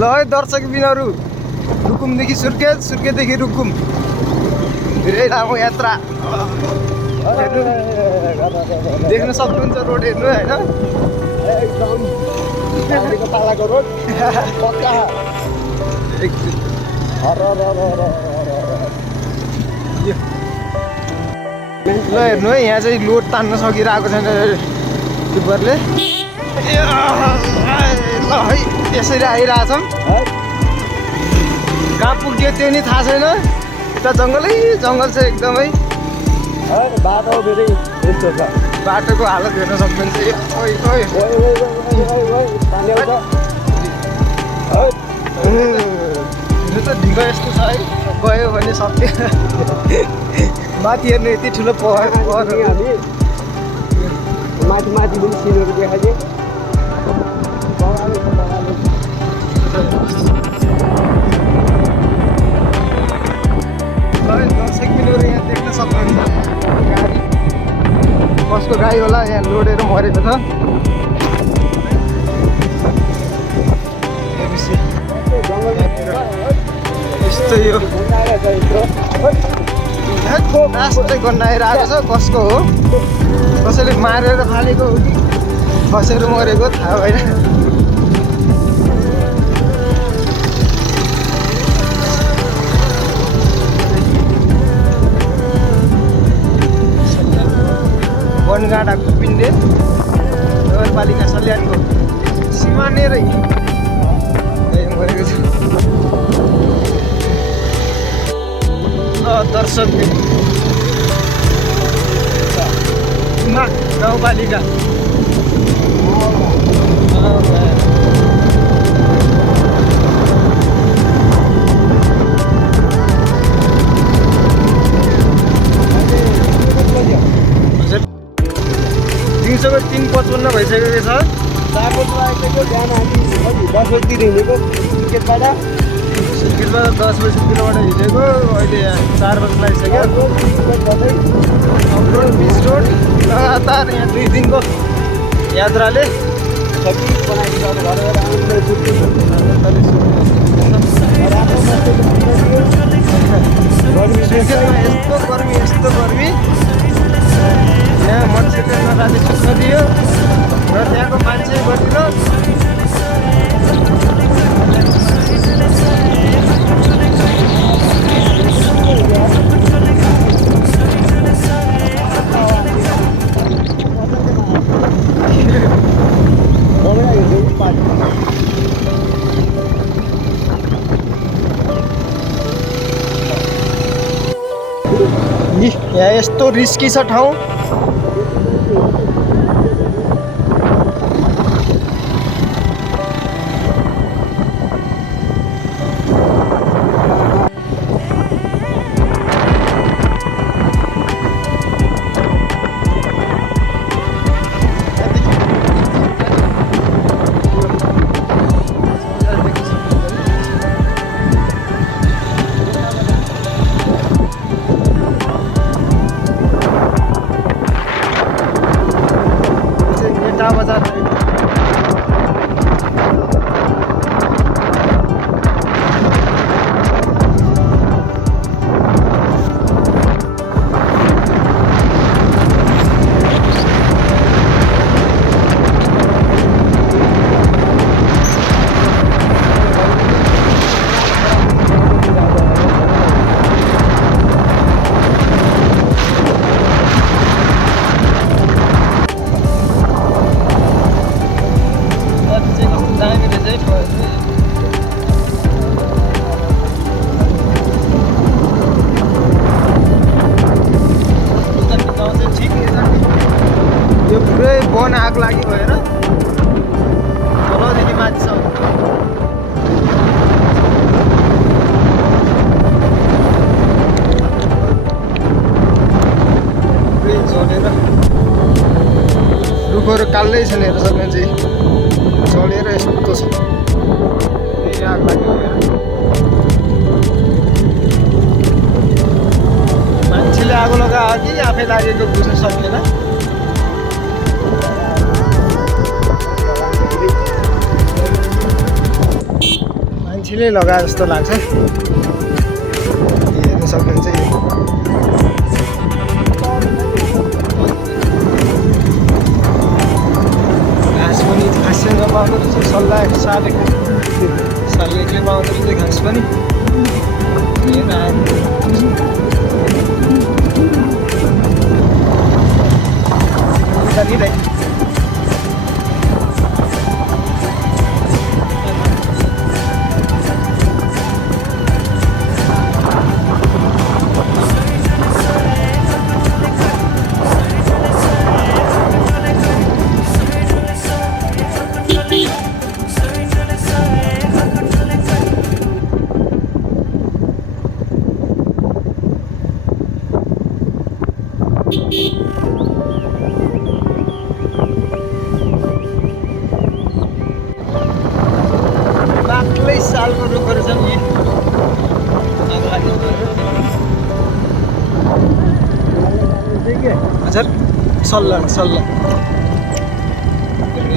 ल है दर्शक बिनहरू रुकुमदेखि सुर्खेत सुर्खेतदेखि रुकुम धेरै लामो यात्रा हेर्नु देख्न सक्नुहुन्छ रोड हेर्नु होइन एकदम गाडीको पालाको रोड पक्का ल हेर्नु है यहाँ चाहिँ लोड तान्न सकिरहेको छैन टिप्परले ल है यसरी आइरहेछौँ कहाँ पुग्यो त्यो नि थाहा छैन यता जङ्गलै जङ्गल छ एकदमै बाटो फेरि यस्तो छ बाटोको हालत हेर्न सक्नुहुन्छ ओइ ओइ हुनु त ढिलो यस्तो छ है गयो भने सक्यो माथि हेर्नु यति ठुलो हामी माथि माथि पनि सिनहरू देखाइदिए दर्शक बिनहरू यहाँ देख्न सक्नुहुन्छ गाडी कसको गाडी होला यहाँ लोडेर मरेको छ यस्तो यो लास्टै गन्डाएर आएको छ कसको हो कसैले मारेर फालेको हो कि खसेर मरेको थाहा भएन बनगाडा कुपिन्डे नगरपालिका सल्यानको सिमानेरै मरेको छ दर्शक गाउँपालिका दिउँसोको 3:55 भइसकेको छ 4 बजी आइसक्यो बिहान हामी 10 बजीतिर हिँडेको सुर्खेतबाट 10 बजीतिरबाट हिँडेको अहिले 4 बजी लागिसक्यो अफरोड बिच रोड लगातार यहाँ 2 दिनको यात्राले यस्तो गर्मी यहाँ मोटरसाइकल नराले सुत्न दियो र त्यहाँको मान्छे गरिदिनु यहाँ यस्तो रिस्की छ ठाउँ वन आग लागि भएर तलदेखि माथिसम्म झोलेर रुखहरू कालै छन् हेर्न सक्नुहुन्छ झोलेर यस्तो छ आग लाग्यो भएर मान्छेले आगो लगायो कि आफै लागेको बुझ्न सकिएन मान्छेले लगाए जस्तो लाग्छ। हेर्न सक्नुहुन्छ यो घाँस पनि खासैमा पाउँदो रहेछ। सालेको पाउँदो रहेछ घाँस पनि। बाक्लै सालको रुखहरू छन् यी। हजुर सल्लाह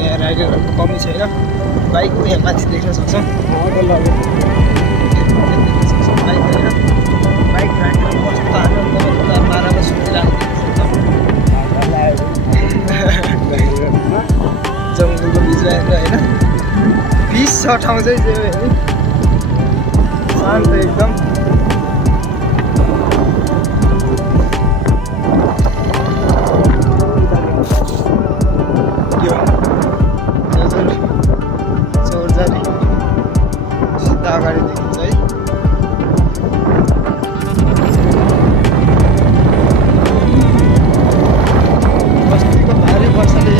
यहाँ राइडरहरूको कमी छैन। बाइक यहाँ माथि देख्न सक्छौँ। बाइक राखेर कस्तो आनन्द पारामा सुतिरहेको जङ्गलको बिचमा होइन पिस छ ठाउँ चाहिँ त्यो होइन शान्त एकदम। यो चौरजाली सिधा अगाडि देखिन्छ है। बस्तीको भारी वर्षाले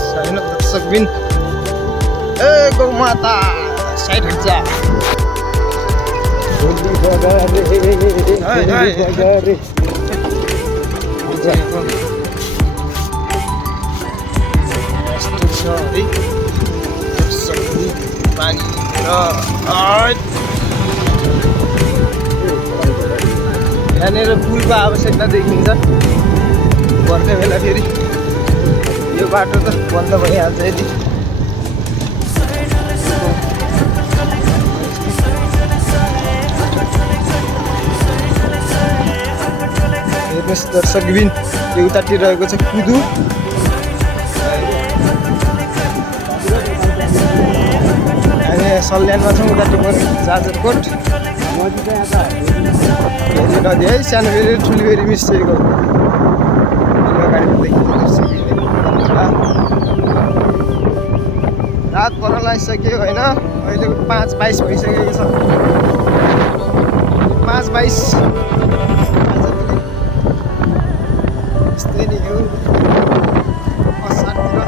छैन दर्शकबिन। ए गौ माता साइड हट्छ। यस्तो छ है दर्शकबिन पानी र यहाँनिर पुलको आवश्यकता देखिन्छ बर्खा बेला। फेरि यो बाटो त बन्द भइहाल्छ यदि हेर्नुहोस् दर्शकबिन। यो उतातिर रहेको छ कुदु। हामी सल्यानमा छौँ। उतातिर जाजरकोट हेरी नदी है। सानो फेरि ठुलो फेरि मिस्टेको अगाडि देखिन्छ दर्शकबिन। रात पर्न लागिसक्यो होइन। अहिलेको 5:22 भइसकेको छ। 5:22 यस्तै नै हो असारतिर।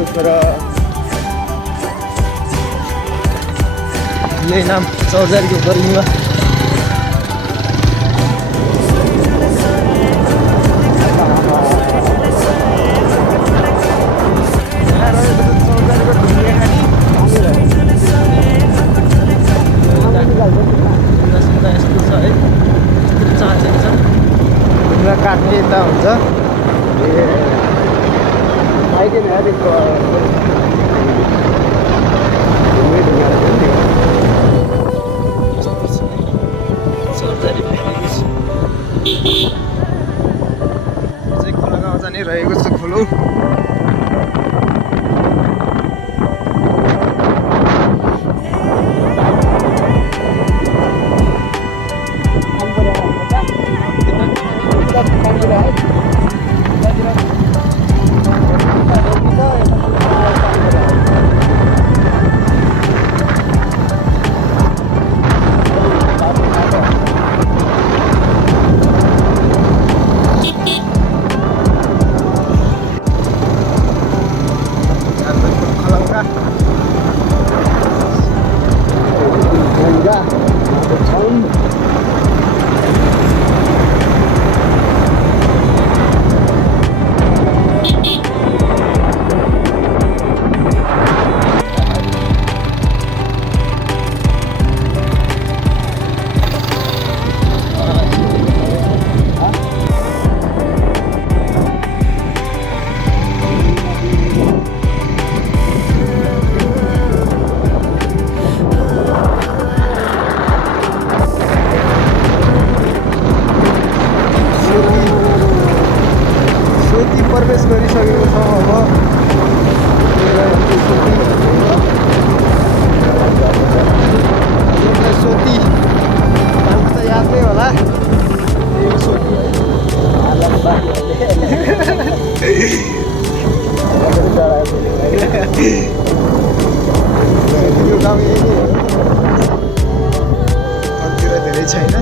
भएको छ र यही नाम चौरजारीको गर्मीमा ढुङ्गा काट्ने यता हुन्छ आइदिएन अलिक चाहिँ खोला गाउँ जाने रहेको छ खोलो प्रवेश गरिसकेको छौँ अब सोती नाम त याद नै होला सोती यो गाउँ यही हो अरूतिर धेरै छैन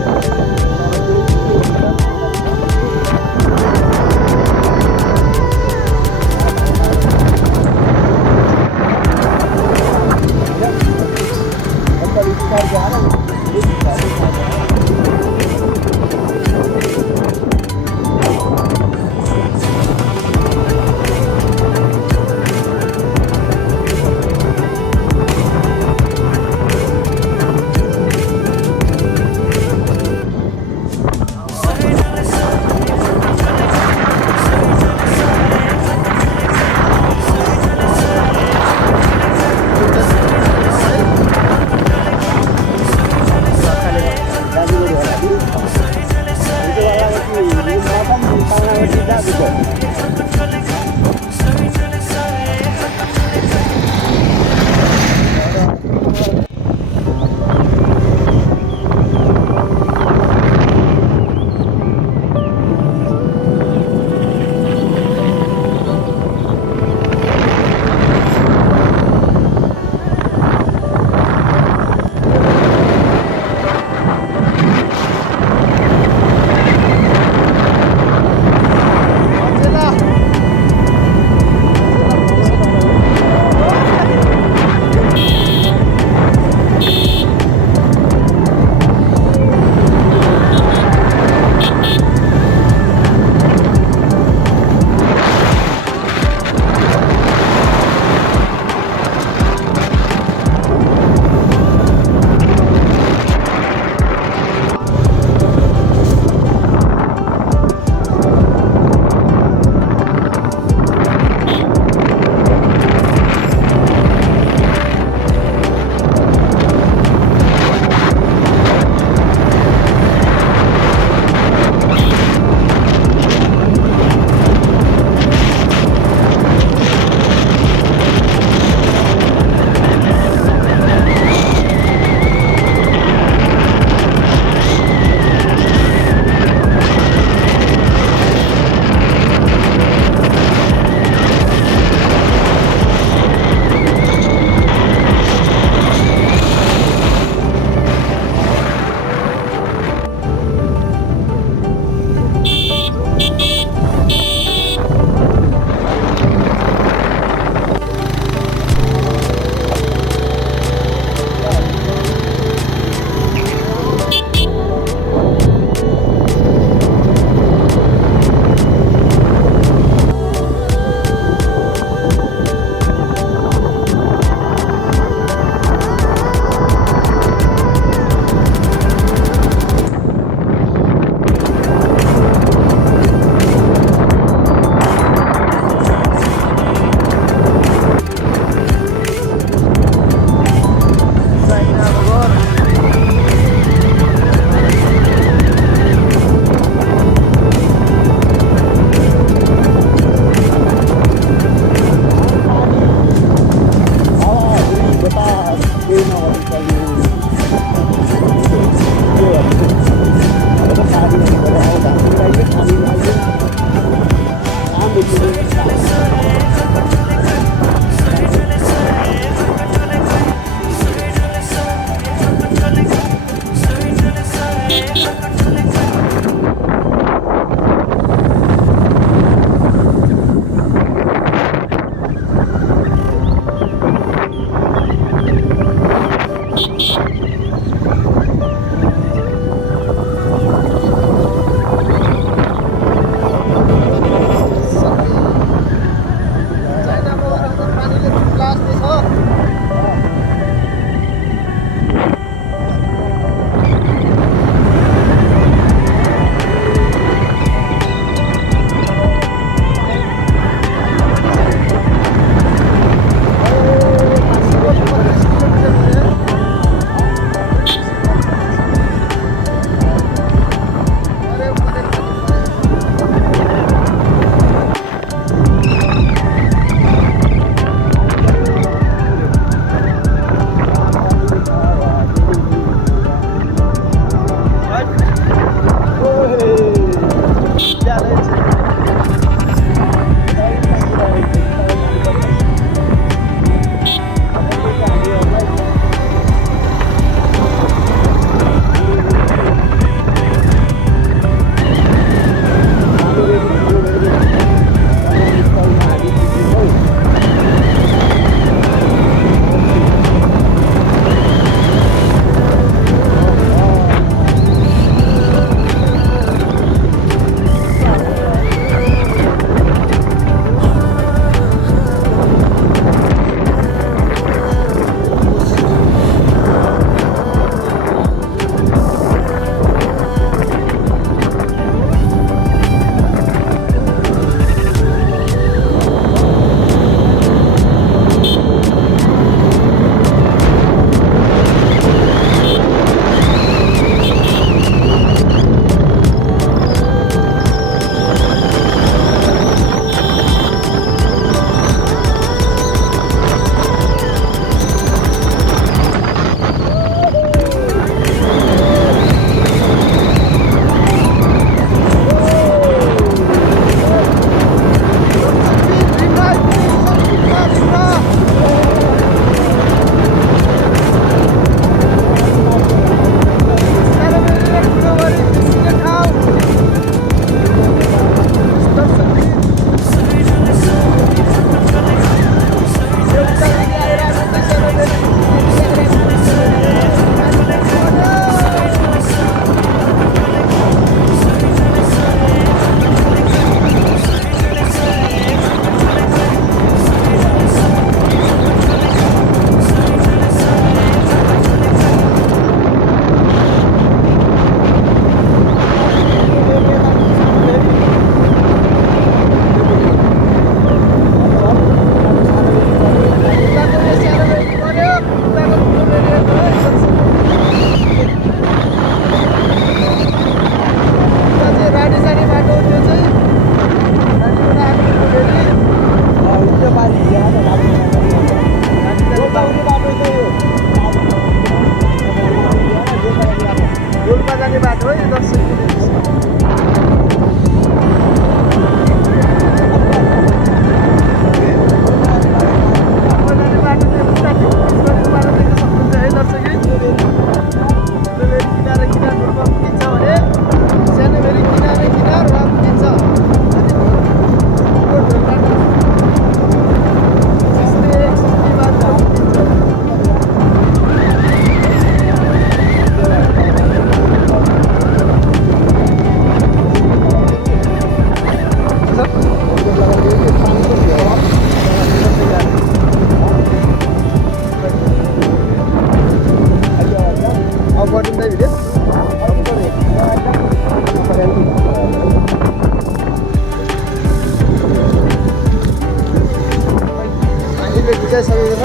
भिजाइसकेको छ।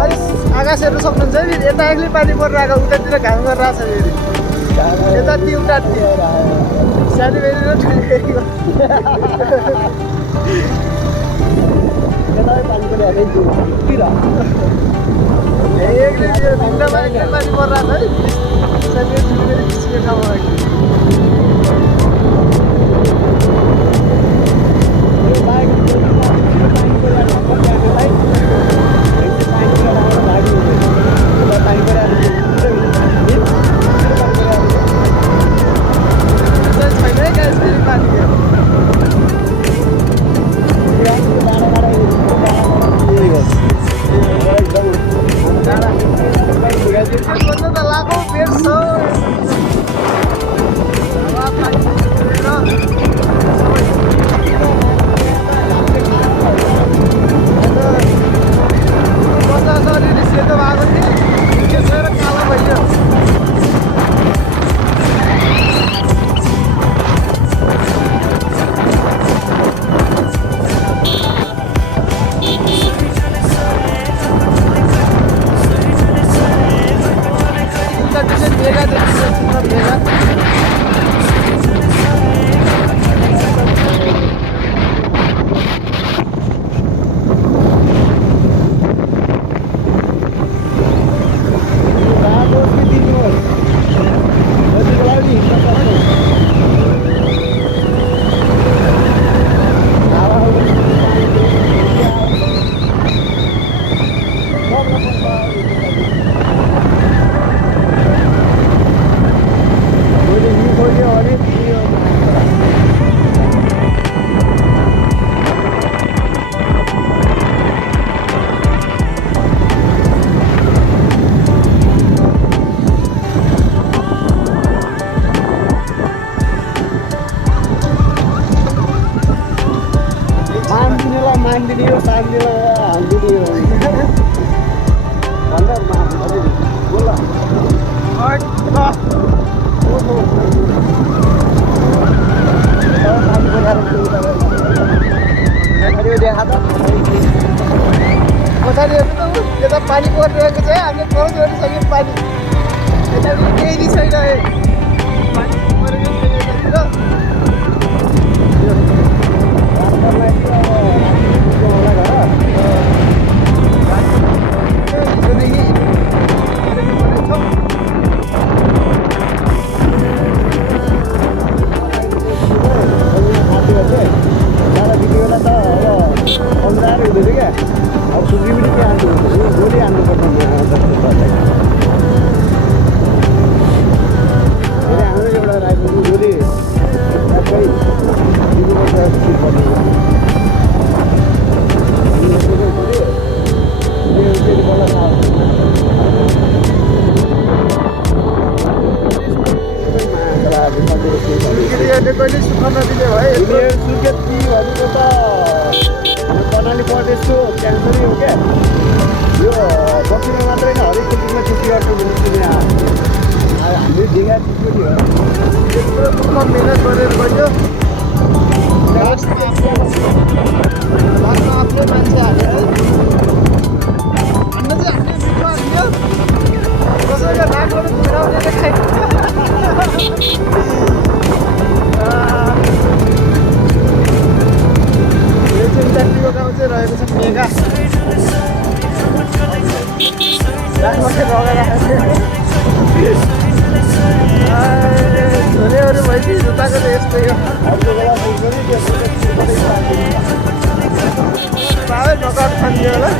अहिले आकाश हेर्नु सक्नुहुन्छ है फेरि यता एक्लै पानी परिरहेको उतातिर घाम गरेर आएको छ फेरि यता ती उता ती सानो फेरि र ठुलो फेरिको पानी पनि हालै एक्लै भिन्दामा एक्लै पानी परिरहेको छ है सानो ठुलो फेरि बिचको ठाउँमा पछाडि हेर्नु त यता पानी परिरहेको छ है हामीले क्रस गरिसक्यौँ पानी यता केही नि छैन है पानी परेको छैन कहिले सुख नदिने भयो सुर्खेती भनेको त कर्णाली प्रदेशको क्यान्सरै हो क्या यो दक्षिणमा मात्रै होइन हरेक किसिममा खेती गर्छ भने सुने हामीले देखा चिज पनि हो त्यत्रो दुःख मिहिनेत गरेर गयो लास्टमा आफ्नै मान्छे हाल्यो है हान्न चाहिँ हामीले मिठो हाल्यो कसैले रागबाट घुराउनेर खाइन्छ उतातिरको गाउँ चाहिँ रहेको छ मेगा धुनेहरू भइसक्यो जुत्ताको त यस्तै हो बाबै नकाट खनियो होला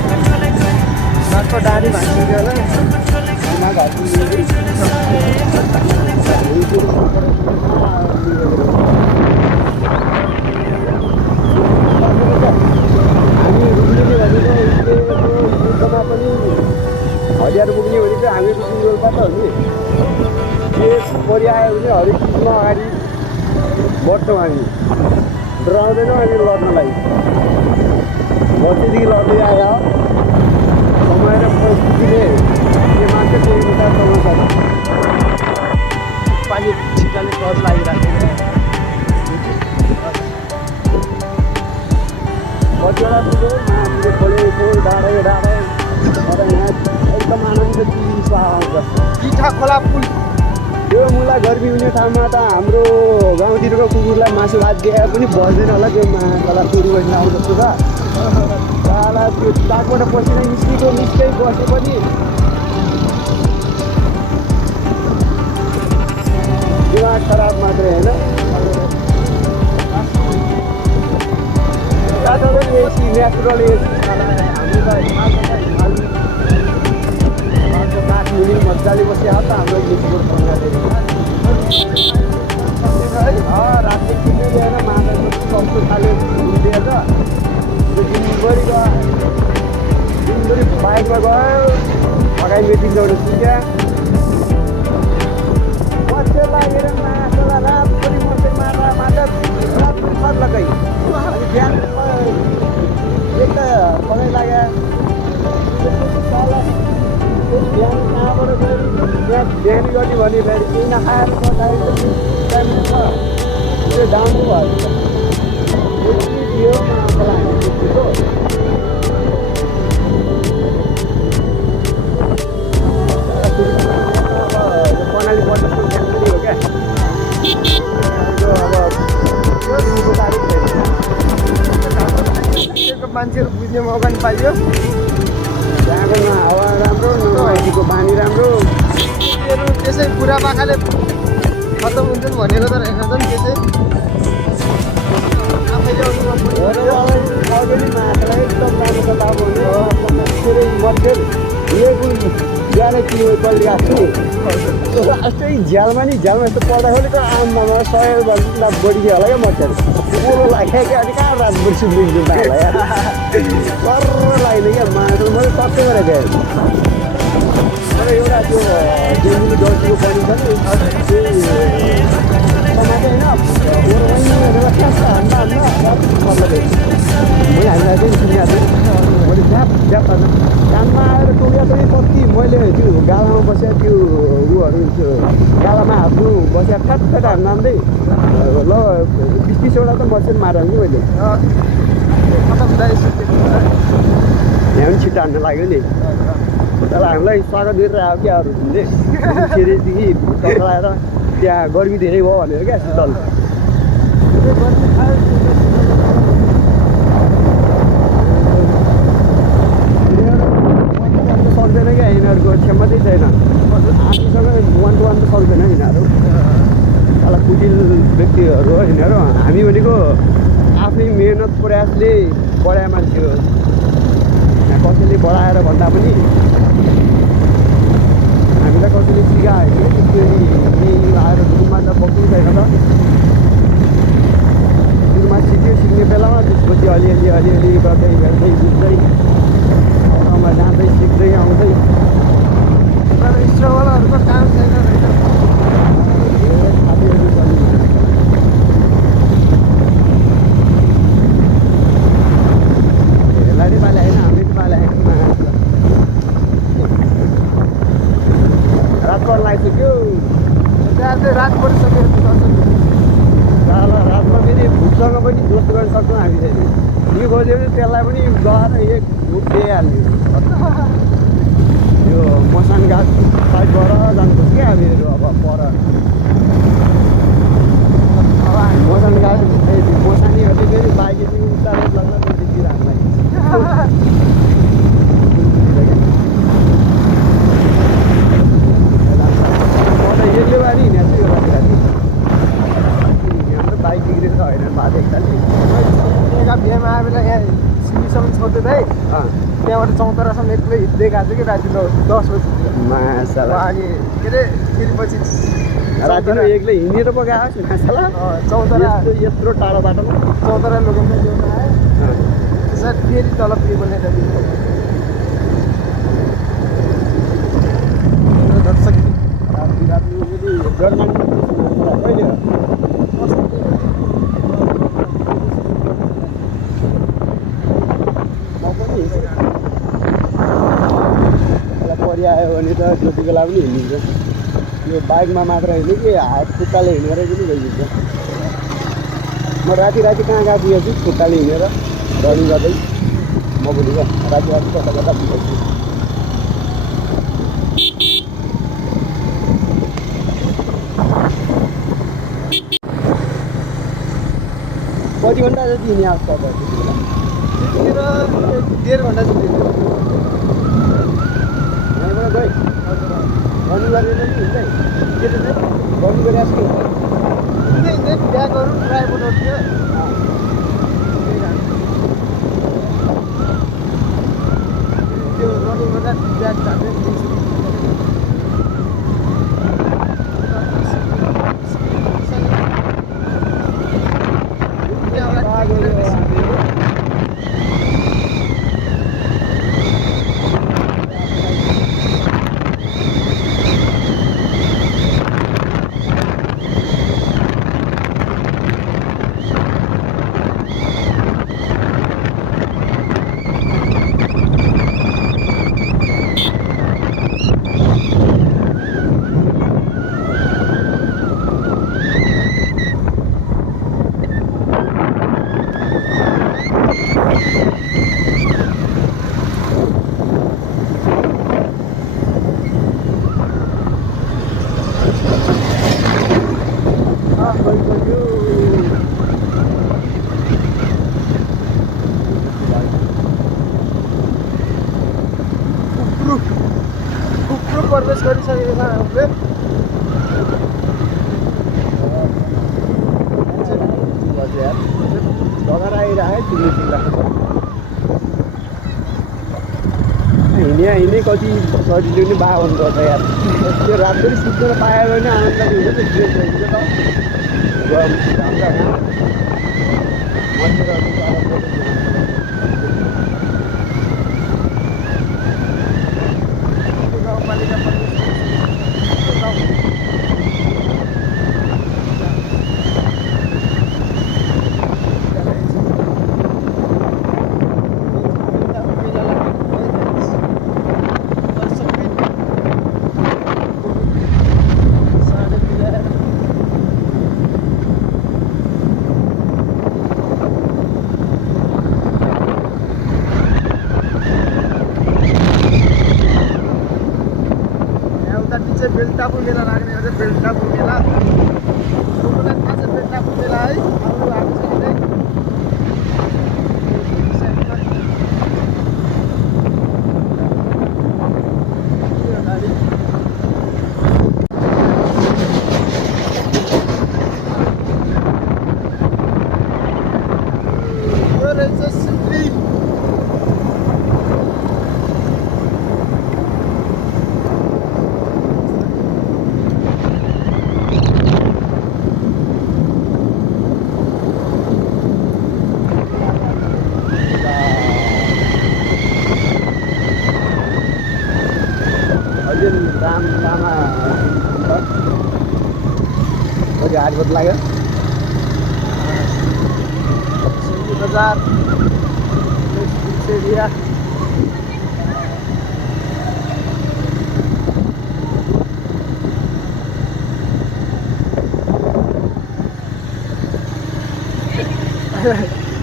घरको डाँडी भाँचिदियो होला हरियार पुग्ने भनेको हामी रुकुम रोल्पाट हो नि देश परिआयो भने हरेक चिजमा अगाडि बढ्छौँ हामी डराउँदैनौँ हामी लड्नलाई बस्तीदेखि लड्दै आयो समय र परिस्थितिले के मान्छ त्यही अनुसार चलाउँछ पानी छिट्टाले टर्च लागिरहेको कतिवटा कुरो आनन्द चिसो आउँछ टिठा खोला पुल यो मुला गर्मी हुने ठाउँमा त हाम्रो गाउँतिरको कुकुरलाई मासु भात दिए पनि बस्दैन होला त्यो माछाला सुरु गर्न आउँछ त साला त्यो ताकबाट पसिना निस्कै बसे पनि दिमाग खराब मात्रै होइन एसी नेचुरल एसी हाम्रो काठ मुनि मजाले बसिया त हाम्रो लिचुको राति किन्नु ल्याएर माछाको सस्तो खाले दिएर दिनभरि बाइकमा गयो अगाडि मेटिङबाट सुक्या मच्छर लागेर माछालाई रातभरि मच्छर माछा रातभरि सर्लकै अनि बिहान एक त पकाइ लाग्यो बिहान कहाँबाट गएर त्यहाँ बिहान गर्ने भने फेरि केही नखाएर बस्दाखेरि त्यो डाउन भयो दियो माछालाई कर्णाली बजारको क्यान्सरी हो क्या अब मान्छेहरू बुझ्ने मौका नि पाइयो त्यहाँको हावा राम्रो नभएदेखिको बानी राम्रो त्यसै बुढापाकाले खतम हुन्छन् भनेको त रहेन त नि त्यसै आफैले अगाडि माछालाई एकदम राम्रो त अब मच्छर बिहानै किलो कहिले आएको छु यस्तै झ्यालमा यस्तो पर्दाखेरि त आम्मामा 100 बढी होला क्या मच्छर पोलो लाग्यो क्या अनि कहाँ रातभरि सुत्नु होला यार सर्र लाग्ने क्या माछा मैले सबै गरेको तर एउटा त्यो डेङ्गु डल्टीको पनि छ नि टमाटर होइन मैले हामीलाई चाहिँ सुनिहाल्छु मैले झ्याप कानमा आएर टोक्या पनि कति मैले त्यो गालामा बसेर त्यो उयोहरू गालामा हाल्नु बसेर फ्याट हान्दै ल 20-30वटा त मच्छर मारेँ कि मैले यहाँ पनि छिट्टो हान्नु लाग्यो नि तर हामीलाई स्वागत गरेर आयो क्या अरूले फेरिदेखि टक्राएर त्यहाँ गर्मी धेरै भयो भनेर क्या शीतल सक्दैन क्या यिनीहरूको क्षमतै छैन आफूसँग 1 to 1 त सक्दैन यिनीहरू अलग कुटिल व्यक्तिहरू हो यिनीहरू हामी भनेको आफ्नै मेहनत प्रयासले बढाए मान्छे हो यहाँ कसैले बढाएर भन्दा पनि हामीलाई कसैले सिकायो आएर रुममा त बस्नु छैन त रुममा सिक्ने बेलामा त्यसपछि अलिअलि गर्दै हेर्दै बुझ्दै ठाउँमा जाँदै सिक्दै आउँदै तर स्ट्रगलहरूको काम छैन रहेछ साथीहरू हेर्लाले पाले होइन हामीले पाले रातभर लागिसक्यो त्यहाँ चाहिँ रात परिसकेर रातमा फेरि भुकसँग पनि दोस्त गर्न सक्छौँ हामी चाहिँ यो खोज्यो भने त्यसलाई पनि गएर एक भुक दिइहाल्ने यो मसान घाट साइडबाट जानुपर्छ क्या हामीहरू अब पर मसान घाट मसानीहरूले फेरि बाइकदेखि उतारेर लाग्दा त्यतितिर हामीलाई यसले बारी हिँडेको छु यो राति हाम्रो बाइक बिग्रेको छ होइन बाटो एकतालि बिहामा आएर बेला यहाँ सिमीसम्म छोड्दै थिएँ त्यहाँबाट चौतारासम्म एक्लै हिँड्दै गएको छु कि राति 10 बजीतिर माछाला अनि के अरे फेरि पछि रातिमा एक्लै हिँडेर पो गएको छु माछाला चौतारा यत्रो टाढो बाटोमा चौतारा लोकेसनमा ल्याउन आयो त्यसरी फेरि तल पुग्यो भने दर्शक राति जर्मनी कहिले हो परिआयो भने त त्यति बेला पनि हिँडिन्छ यो बाइकमा मात्र हिँड्यो कि हात खुट्टाले हिँडेर पनि गइदिन्छ म राति कहाँ कहाँ पुगेको छु खुट्टाले हिँडेर रनिङ गर्दै म भोलि राति कता पुगेको छु कति घन्टा जति हिँड्ने आज तपाईँ त्यतिखेर 1.5 घन्टा जति थियो। यहाँबाट गएँ रनिङ गरेर नि हिँड्दै के त चाहिँ रनिङ गरेर आएको हिँड्दै ब्यागहरू ड्राइभरहरू थियो। त्यो रनिङ गर्दा ब्याग झार्दै प्रवेश गरिसकेको छ हामीले। लगेर आइरहेको हिँड्ने कति सजिलो नि बा हुनुपर्छ यार। त्यो रातभरि सुत्न पायो भने आनन्द हुन्छ नि त गाउँपालिका बेल्टापु मेला लाग्ने हो बेल्टापु मेला तपाईँलाई थाहा छ बेल्टापु मेला है आउनु भएको छ कि चाहिँ यो रहेछ सिक्री। राम लामा कति 8 बजी लाग्यो। सिन्धी बजार एरिया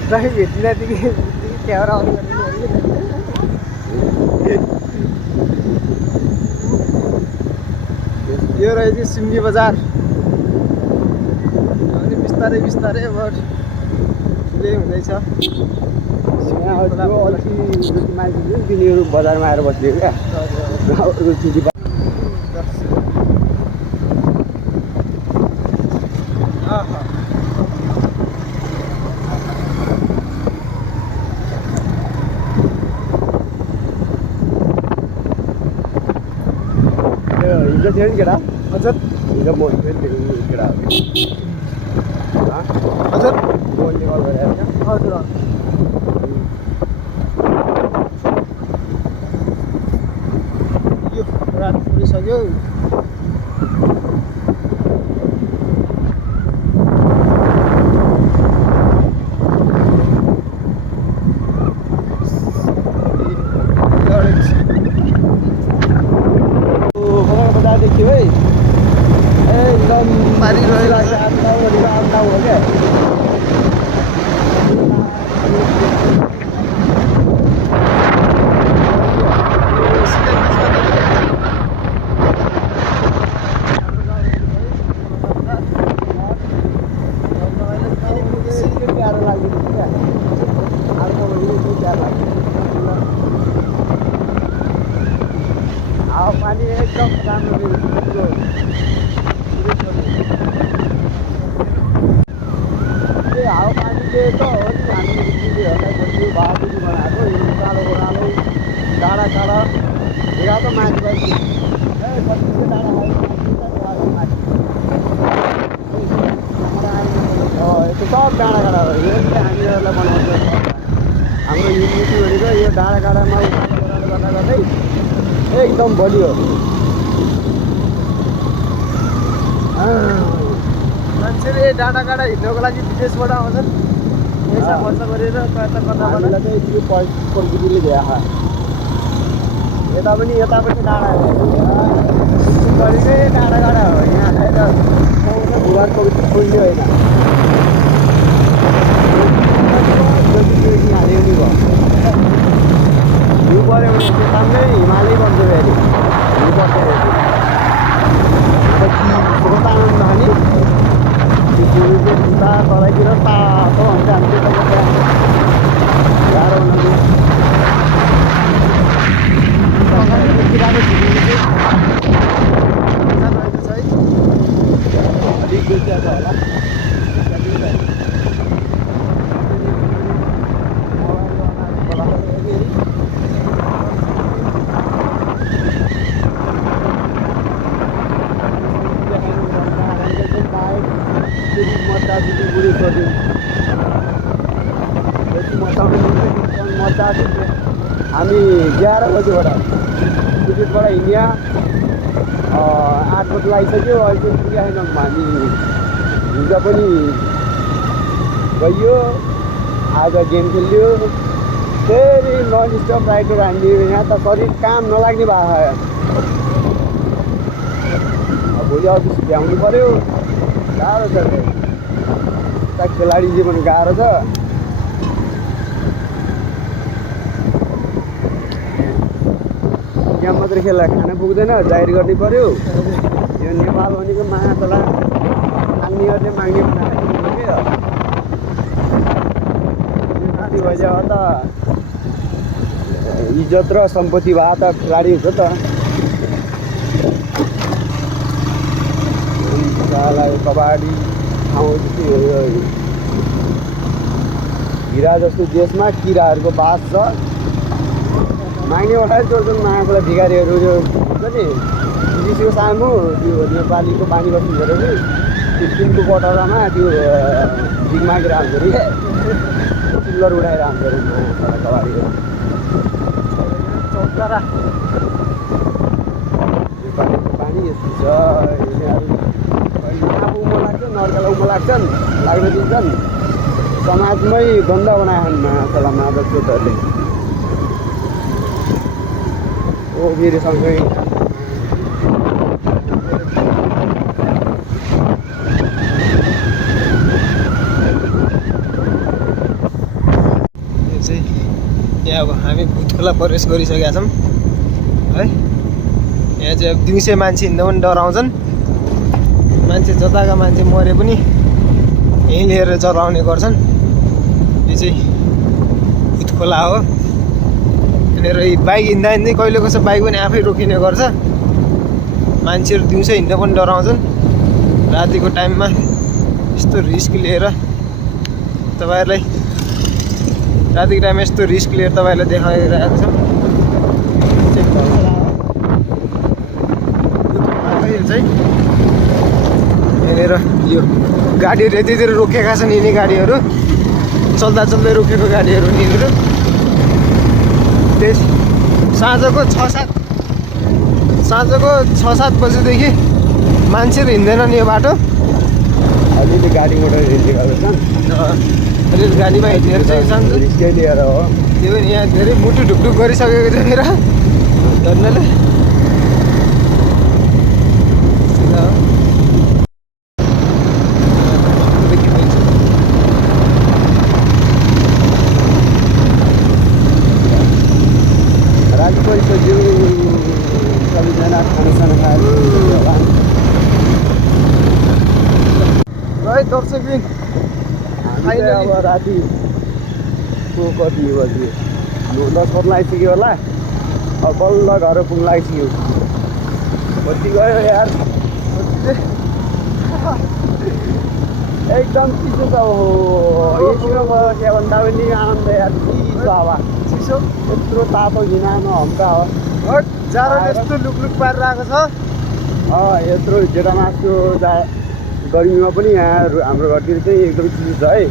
तपाईँ भेटिँदादेखि त्यहाँबाट आउने गर्नु यो रहेछ सिन्धी बजार। अनि बिस्तारै बिस्तारै अब ठुलै हुँदैछ। मान्छे तिनीहरू बजारमा आएर बसिदियो क्या। हिजो थियो नि केटा हजुर हिजो म केटा हजुर बोल्ने कल गरेर हजुर यो रात पुगिसक्यो। देखियो है एकदम पानी रहिरहेको हो क्या। प्यारो लाग्छ एकदम राम्रो त्यो हावापानीले त हो नि हामीले दिदीहरूलाई बस्यो बाबुजी बनाएको यो कालो ओह्रालो डाँडा काँडा हेरा त माथि कतिको डाँडा माथि यस्तो सब डाँडा काँडा हो यो चाहिँ हामीहरूलाई बनाउँछ हाम्रो युनिटी भनेको यो डाँडा काँडामा उकालो गर्दा गर्दै एकदम बलियो मान्छेले डाँडा काँडा हिँड्नको लागि विदेशबाट आउँछन् पैसा खर्च गरेर हामीलाई चाहिँ त्यो प्रकृतिले भ्या यतापट्टि डाँडा गरिकै डाँडा काँडा हो यहाँ आएर भगवान पवित्र खोल्ने होइन हाल्यो नि भयो हिउँ पऱ्यो भने त्यो सामनै हिमालय बन्छ फेरि हिउँ पर्छ स्रोत आनन्द खाने त्यो पुल चाहिँ उता तलैतिर तातो हुन्छ हामी त्यता गाह्रो हुनाले अलिक दुईवटा छ होला हामी 11 बजीबाट टिकटबाट हिँड्या 8 बजी लागिसक्यो अहिले चाहिँ पुगेनौँ हामी हिजो पनि गयो आज गेम खेल्यो फेरि नन स्टप राइडर हामी यहाँ त शरीर काम नलाग्ने भयो भोलि अफिस भ्याउनु पऱ्यो गाह्रो छ खेलाडी जीवन गाह्रो छ यहाँ मात्रै खेल्दा खाना पुग्दैन जाहिर गर्नै पऱ्यो यो नेपाल भनेको माछाला खानेहरूले माग्ने बनाएको साथी भइदियो त इज्जत र सम्पत्ति भए त खेलाडी हुन्छ त कबड्डी ठाउँ हिरा जस्तो देशमा किराहरूको बास छ माग्ने उठाएर चोर्छन् मायाकोलाई भिखारीहरू यो हुन्छ नि डिसीको सामु त्यो नेपालीको बानी बस्नु पऱ्यो कि त्यो तिनको कटौरामा त्यो भिख मागेर हाल्छ अरे सिल्भर उठाएर हाल्छ अरे मायाकोलाई कबाडीहरू चौतारा नेपालीको बानी यस्तो छ आफू उमो लाग्छ नर्कालाई उमो लाग्छन् लाग्न दिन्छन् समाजमै गन्दा बनाएछन् मायाकोलाई मादक चोटहरूले ओ मेरो सँगै यहाँ अब हामी भुतखोला प्रवेश गरिसकेका छौँ है यहाँ चाहिँ अब दिउँसै मान्छे हिँड्दा पनि डराउँछन् मान्छे जताका मान्छे मरे पनि यहीँ लिएर जलाउने गर्छन् यो चाहिँ भुतखोला हो यहाँनिर बाइक हिँड्दा हिँड्दै कहिले कसो बाइक पनि आफै रोकिने गर्छ मान्छेहरू दिउँसै हिँड्दा पनि डराउँछन् रातिको टाइममा यस्तो रिस्क लिएर तपाईँहरूलाई रातिको टाइममा यस्तो रिस्क लिएर तपाईँहरूलाई देखाइरहेको छ यहाँनिर यो गाडीहरू यतितिर रोकेका छन् यिनी गाडीहरू चल्दा चल्दै रोकेको गाडीहरू यिनीहरू त्यस साँझको 6-7 बजीदेखि मान्छेहरू हिँड्दैनन् यो बाटो अलिअलि गाडी मोटर हिँड्ने गर्छन् अलिअलि गाडीमा हिँडेर चाहिँ जान्छ रिस्कै लिएर हो त्यो पनि यहाँ धेरै मुटु ढुकढुक गरिसकेको थियो मेरा धन्यले सबैजना खानासाना खाएर होला है दर्शकबिन अहिले अब रातिको कति बजी 10 बजी लागिसक्यो होला अब बल्ल घर पुग्न लागिसक्यो बत्ती गयो यार एकदम चिसो छ हो एसीमा बस्यो भन्दा पनि आनन्द यार चिसो हावा चिसो यत्रो तातो घिनानो हम्का हो हट जाडोले यस्तो लुकलुक पारेर आएको छ यत्रो जेठा मासु गर्मीमा पनि यहाँ हाम्रो घरतिर चाहिँ एकदम चिसो छ है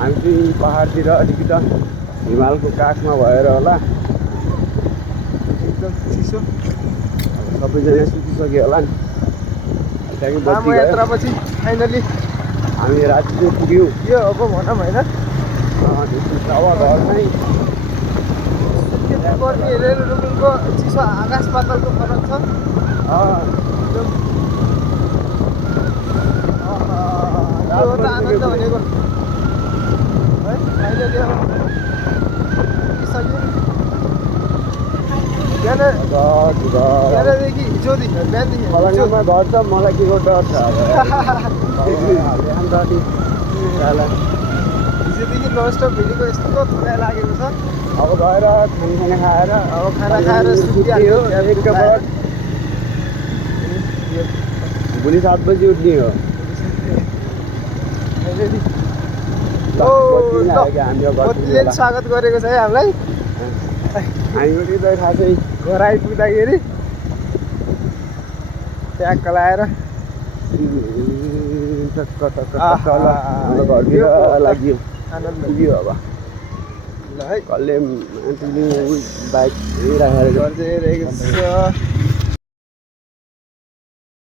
हामी चाहिँ पहाडतिर अलिकति हिमालको काखमा भएर होला एकदम चिसो सबैजना सुतिसक्यो होला नि त्यहाँदेखि बत्ती लामो गयो यात्रापछि फाइनली हामी राति चाहिँ पुग्यौँ यो अब भनौँ होइन अब घरमै गर्मी हेरेर रुकुमको चिसो आकाश पातालको फरक छ यो त आनन्द भनेको है फाइनली अब बिहानदेखि हिजोदेखि बिहानदेखि फलाङ्गामा घर छ मलाई के को डर छ हिजोदेखि ननस्टप हिँडेको यस्तो थुनाइ लागेको छ अब गएर खाना खाएर अब खाना खाएर सुत्यो एकपल्ट भोलि 7 बजी उठ्ने हो बत्तीले स्वागत गरेको छ है हामीलाई हामी पनि त खासै घर आइपुग्दाखेरि ट्याक्क लाएर घरतिर लाग्यो आनन्द पुग्यो अब ल है कसले मान्छेले बाइक राखेर घर चाहिँ हेरेको छ